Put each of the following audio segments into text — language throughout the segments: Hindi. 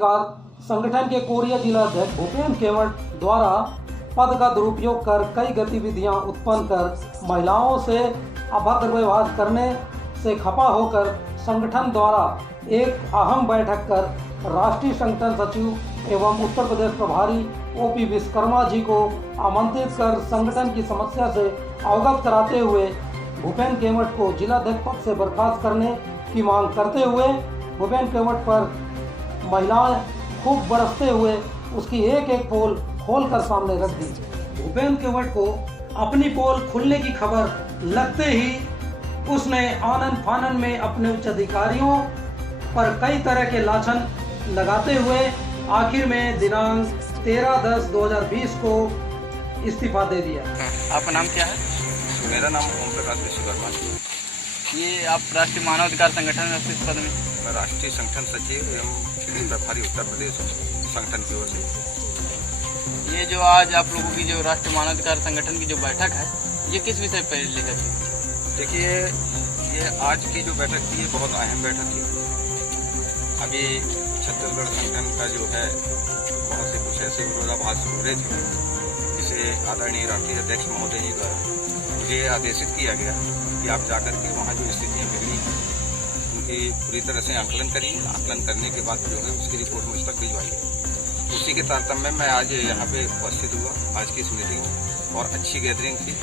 अधिकार संगठन के कोरिया जिला अध्यक्ष भूपेन केवट द्वारा पद का दुरुपयोग कर कई गतिविधियां उत्पन्न कर महिलाओं से अभद्र व्यवहार करने से खफा होकर संगठन द्वारा एक अहम बैठक कर राष्ट्रीय संगठन सचिव एवं उत्तर प्रदेश प्रभारी ओपी विश्वकर्मा जी को आमंत्रित कर संगठन की समस्या से अवगत कराते हुए भूपेन केवट को जिलाध्यक्ष पद से बर्खास्त करने की मांग करते हुए भूपेन केवट पर महिलाएं खूब बरसते हुए उसकी एक एक पोल खोलकर सामने रख दी। भूपेन केवट को अपनी पोल खुलने की खबर लगते ही उसने आनन फानन में अपने उच्च अधिकारियों पर कई तरह के लाछन लगाते हुए आखिर में दिनांक 13/10/2020 को इस्तीफा दे दिया। आपका नाम क्या है? मेरा नाम ओम प्रकाश विश्वकर्मा है। ये आप राष्ट्रीय मानवाधिकार संगठन में किस पद में? मैं राष्ट्रीय संगठन सचिव एवं प्रभारी उत्तर प्रदेश संगठन की ओर से। ये जो आज आप लोगों की जो राष्ट्रीय मानवाधिकार संगठन की जो बैठक है, ये किस विषय पर लेकर थी? देखिए, ये आज की जो बैठक थी, ये बहुत अहम बैठक थी। अभी छत्तीसगढ़ संगठन का जो है बहुत से कुछ ऐसे विरोधाभास हो रहे थे, जिसे आदरणीय राष्ट्रीय अध्यक्ष महोदय जी द्वारा मुझे आदेशित किया गया कि आप जाकर के वहाँ जो स्थितियाँ बिगड़ी हैं उनकी पूरी तरह से आकलन करिए। आकलन करने के बाद जो है उसकी रिपोर्ट मुझ तक भिजवाइए। उसी के तारतम्य में मैं आज यहाँ पे उपस्थित हुआ आज की इस मीटिंग में, और अच्छी गैदरिंग थी,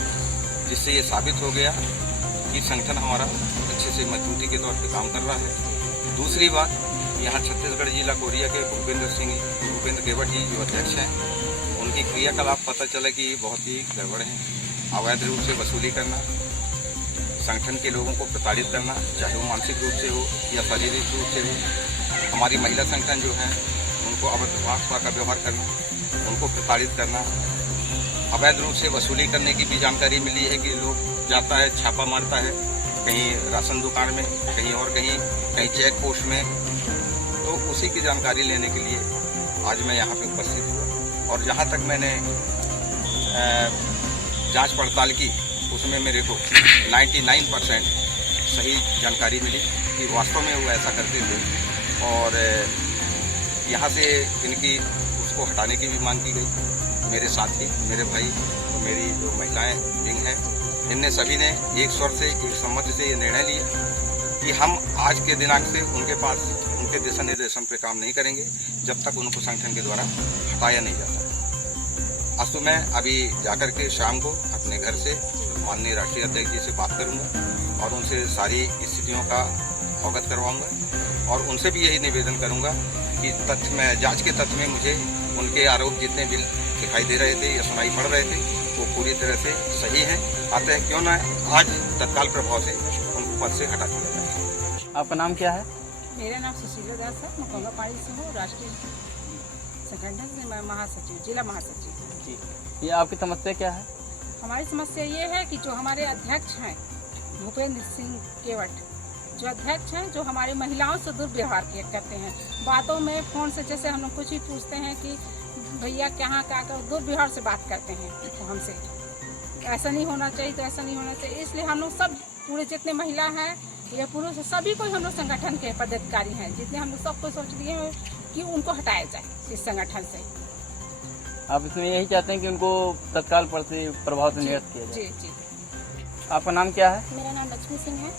जिससे ये साबित हो गया कि संगठन हमारा अच्छे से मजबूती के तौर पर काम कर रहा है। दूसरी बात, यहाँ छत्तीसगढ़ जिला कोरिया के भूपेंद्र केवट जी जो अध्यक्ष हैं, उनकी क्रियाकलाप पता चला कि बहुत ही गड़बड़ है। अवैध रूप से वसूली करना, संगठन के लोगों को प्रताड़ित करना, चाहे वो मानसिक रूप से हो या शारीरिक रूप से हो। हमारी महिला संगठन जो है उनको अभद्रभाषा का व्यवहार करना, उनको प्रताड़ित करना, अवैध रूप से वसूली करने की भी जानकारी मिली है कि लोग जाता है, छापा मारता है, कहीं राशन दुकान में, कहीं और कहीं चेक पोस्ट में। तो उसी की जानकारी लेने के लिए आज मैं यहाँ पे उपस्थित हुआ, और जहाँ तक मैंने जांच पड़ताल की, उसमें मेरे को 99% सही जानकारी मिली कि वास्तव में वो ऐसा करते थे, और यहाँ से इनकी उसको हटाने की भी मांग की गई। मेरे साथी, मेरे भाई और मेरी जो महिलाएं विंग हैं, इनने सभी ने एक स्वर से, एक सम्मति से ये निर्णय लिया कि हम आज के दिनांक से उनके पास उनके दिशा निर्देशन पर काम नहीं करेंगे जब तक उनको संगठन के द्वारा हटाया नहीं जाता। अस्तु मैं अभी जाकर के शाम को अपने घर से माननीय राष्ट्रीय अध्यक्ष जी से बात करूंगा और उनसे सारी स्थितियों का अवगत करवाऊंगा, और उनसे भी यही निवेदन करूंगा कि तथ्य में, जांच के तथ्य में मुझे उनके आरोप जितने भी दिखाई दे रहे थे या सुनाई पड़ रहे थे वो पूरी तरह से सही हैं। अतः क्यों न आज तत्काल प्रभाव से उनको पद से हटा दिया जाए। आपका नाम क्या है? मेरा नाम सुशीला दास है, मैं कोंगापाड़ी से हूँ, राष्ट्रीय संगठन के महासचिव, जिला महासचिव। ये आपकी समस्या क्या है? हमारी समस्या ये है कि जो हमारे अध्यक्ष हैं भूपेंद्र सिंह केवट, जो अध्यक्ष हैं, जो हमारी महिलाओं से दुर्व्यवहार करते हैं। बातों में फ़ोन से जैसे हम लोग कुछ ही पूछते हैं कि भैया कहाँ का दुर्व्यवहार से बात करते हैं तो हमसे, ऐसा नहीं होना चाहिए, तो ऐसा नहीं होना चाहिए। इसलिए हम लोग सब पूरे जितने महिला हैं या पुरुष, सभी को हम लोग संगठन के पदाधिकारी हैं, जितने हम लोग सबको सोच दिए हैं कि उनको हटाया जाए इस संगठन से। आप इसमें यही चाहते हैं कि उनको तत्काल प्रभाव से निरस्त किया जाए? जी। आपका नाम क्या है? मेरा नाम लक्ष्मी सिंह है।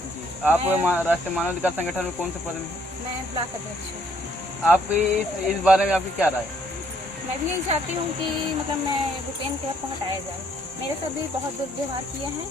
आप राष्ट्रीय मानवाधिकार संगठन में कौन से पद में हैं? मैं ब्लॉक अध्यक्ष हूँ। आपकी इस बारे में आपकी क्या राय है? मैं भी यही चाहती हूँ कि मतलब मैं भूपेन केवट को हटाया जाए। मेरे साथ भी बहुत दुर्व्यवहार किए हैं,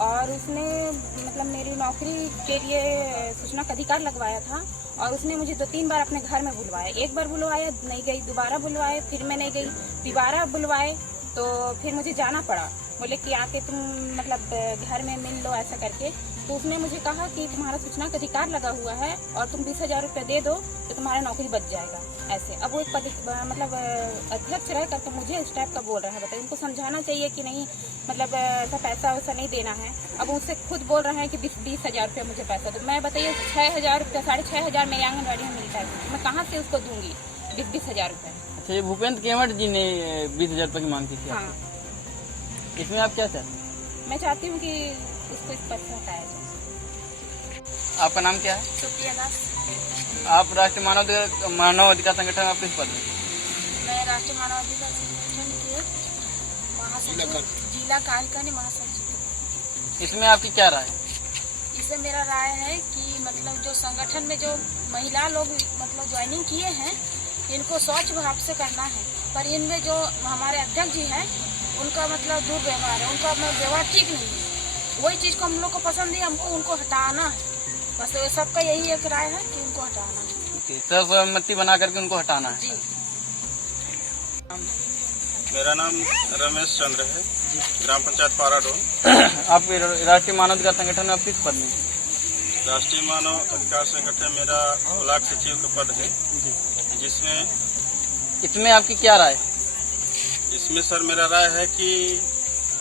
और उसने मतलब मेरी नौकरी के लिए सूचना का अधिकार लगवाया था, और उसने मुझे 2-3 बार अपने घर में बुलवाया। एक बार बुलवाया, नहीं गई, दोबारा बुलवाए, फिर मैं नहीं गई, दोबारा बुलवाए तो फिर मुझे जाना पड़ा। बोले कि आके तुम मतलब घर में मिल लो, ऐसा करके। तो उसने मुझे कहा कि तुम्हारा सूचना का अधिकार लगा हुआ है और तुम 20,000 रुपये दे दो तो तुम्हारा नौकरी बच जाएगा, ऐसे। अब वो एक मतलब अध्यक्ष रह कर तो मुझे इस टाइप का बोल रहा है। बताइए, उनको समझाना चाहिए कि नहीं, मतलब ऐसा पैसा वैसा नहीं देना है। अब उनसे खुद बोल रहे हैं कि 20,000 रुपये मुझे पैसा दो। मैं बताइए 6,000 रुपये, 6,500 मेरे आंगनबाड़ी में मिलता है, मैं कहाँ से उसको दूंगी 20,000 रुपये? अच्छा, ये भूपेंद्र केवट जी ने 20,000 रुपये की मांग की थी। हाँ। इसमें आप क्या चाहते हैं? मैं चाहती हूँ कि उसको इस पद से हटाया जाए। आपका नाम क्या है? सुप्रिया दास। आप राष्ट्रीय मानव अधिकार संगठन में किस पद में? मैं राष्ट्रीय मानवाधिकार संगठन के महासचिव, जिला कार्यकारिणी महासचिव। इसमें आपकी क्या राय है? इससे मेरा राय है कि मतलब जो संगठन में जो महिला लोग मतलब ज्वाइनिंग किए हैं, इनको स्वच्छ भाव से करना है, पर इनमें जो हमारे अध्यक्ष जी हैं उनका मतलब दुर्व्यवहार है, उनका व्यवहार ठीक नहीं है। वही चीज को हम लोग को पसंद है, हमको उनको हटाना है। बस सबका यही एक राय है कि उनको हटाना है। सर्वसम्मति बना करके उनको हटाना है। जी। मेरा नाम रमेश चंद्र है, ग्राम पंचायत पाराडोल। आप राष्ट्रीय मानव अधिकार संगठन में आप किस पद में? राष्ट्रीय मानव अधिकार संगठन मेरा ब्लॉक सचिव का पद है, जिसमें इसमें आपकी क्या राय है? इसमें सर मेरा राय है कि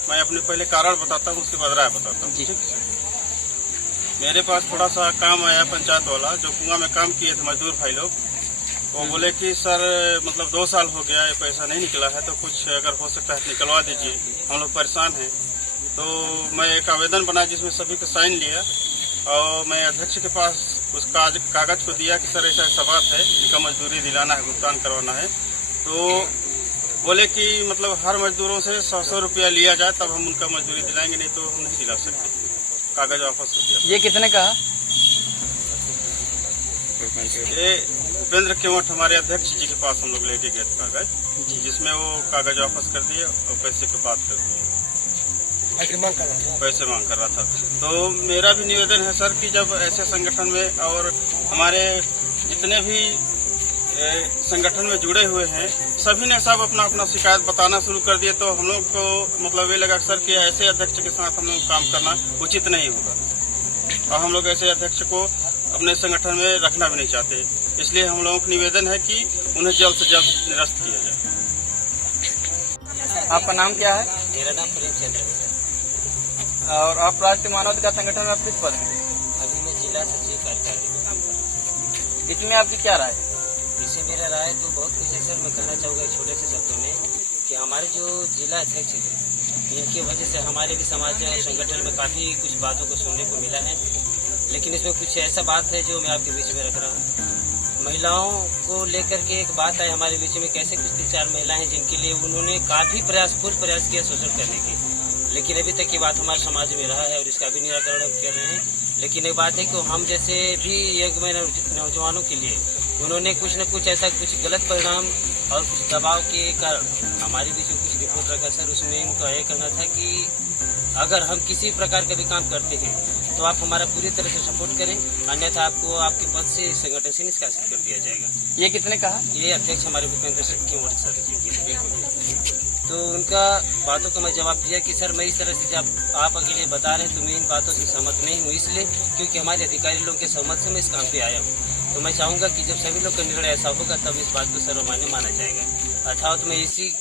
मैं अपने पहले कारण बताता हूँ, उसके बाद राय बताता हूँ। जी। मेरे पास थोड़ा सा काम आया पंचायत वाला, जो कुआं में काम किए थे मजदूर भाई लोग, वो बोले कि सर मतलब 2 साल हो गया ये पैसा नहीं निकला है, तो कुछ अगर हो सकता है निकलवा दीजिए, हम लोग परेशान हैं। तो मैं एक आवेदन बनाया जिसमें सभी का साइन लिया और मैं अध्यक्ष के पास उस कागज को दिया कि सर ऐसा ऐसा बात है, इनका मजदूरी दिलाना है, भुगतान करवाना है। तो बोले कि मतलब हर मजदूरों से 100 रुपया लिया जाए तब हम उनका मजदूरी दिलाएंगे, नहीं तो हम नहीं दिला सकते। कागज वापस हो गया। ये किसने कहा? ये उपेंद्र केवट हमारे अध्यक्ष जी के पास हम लोग लेके गए थे कागज, जिसमें वो कागज वापस कर दिए और पैसे की बात कर दिए, पैसे मांग कर रहा था। तो मेरा भी निवेदन है सर कि जब ऐसे संगठन में और हमारे जितने भी संगठन में जुड़े हुए हैं, सभी ने सब अपना अपना शिकायत बताना शुरू कर दिए, तो हम लोग को मतलब ये लगा सर कि ऐसे अध्यक्ष के साथ हम लोग काम करना उचित नहीं होगा और हम लोग ऐसे अध्यक्ष को अपने संगठन में रखना भी नहीं चाहते। इसलिए हम लोगों का निवेदन है कि उन्हें जल्द से जल्द निरस्त किया जाए। आपका नाम क्या है? मेरा नाम प्रेमचंद्र है। और आप राष्ट्रीय मानव अधिकार संगठन में आप किस पद में? अभी मैं जिला सचिव कार्यकारिणी में काम कर रहा हूँ। इसमें आपकी क्या राय है? इससे मेरा राय तो बहुत कुछ है सर। मैं कहना चाहूँगा छोटे से शब्दों में कि हमारे जो जिला अध्यक्ष हैं, इनकी वजह से हमारे भी समाज संगठन में काफ़ी कुछ बातों को सुनने को मिला है, लेकिन इसमें कुछ ऐसा बात है जो मैं आपके बीच में रख रहा हूँ। महिलाओं को लेकर के एक बात है हमारे बीच में, कैसे कुछ 3-4 महिलाएं जिनके लिए उन्होंने काफ़ी फुल प्रयास किया शोषण करने के, लेकिन अभी तक ये बात हमारे समाज में रहा है और इसका भी निराकरण हम कर रहे हैं। लेकिन एक बात है कि हम जैसे भी यंग नौजवानों के लिए उन्होंने कुछ न कुछ ऐसा कुछ गलत परिणाम और कुछ दबाव के कारण हमारे बीच में कुछ रिपोर्ट रखा सर। उसमें उनका यह कहना था कि अगर हम किसी प्रकार का भी काम करते हैं तो आप हमारा पूरी तरह से सपोर्ट करें, अन्यथा आपको आपके पद से संगठन से निष्कासित कर दिया जाएगा। ये किसने कहा? ये अध्यक्ष हमारे उपेंद्र केवट सर जी। तो उनका बातों का मैं जवाब दिया कि सर मैं इस तरह से जब आप अकेले बता रहे हैं तो मैं इन बातों से सहमत नहीं हूँ, इसलिए क्योंकि हमारे अधिकारी लोगों के सहमत से मैं इस काम पे आया हूँ। तो मैं चाहूँगा कि जब सभी लोग का निर्णय ऐसा होगा तब इस बात को सर्वमान्य माना जाएगा। अर्थात मैं इसी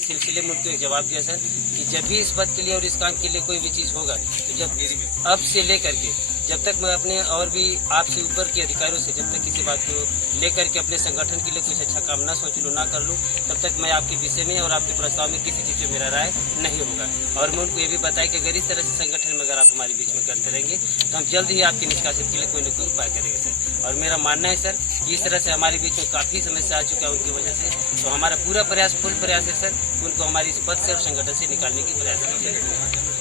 सिलसिले में उनको एक जवाब दिया सर कि जब भी इस पद के लिए और इस काम के लिए कोई भी चीज़ होगा तो जब अब से लेकर के जब तक मैं अपने और भी आपसे ऊपर के अधिकारियों से जब तक किसी बात को लेकर के अपने संगठन के लिए कुछ अच्छा काम ना सोच लूँ, ना कर लूँ, तब तक मैं आपके विषय में और आपके प्रस्ताव में किसी चीज़ में मेरा राय नहीं होगा। और मैं उनको ये भी बताया कि अगर इस तरह से संगठन में अगर आप हमारे बीच में करते रहेंगे तो हम जल्द ही आपके निष्कासित के लिए कोई न कोई उपाय करेंगे सर। और मेरा मानना है सर कि इस तरह से हमारे बीच में काफ़ी समस्या आ चुका है उनकी वजह से, तो हमारा पूरा प्रयास फुल प्रयास है सर उनको हमारी इस पद से और संगठन से निकालने की प्रयास है।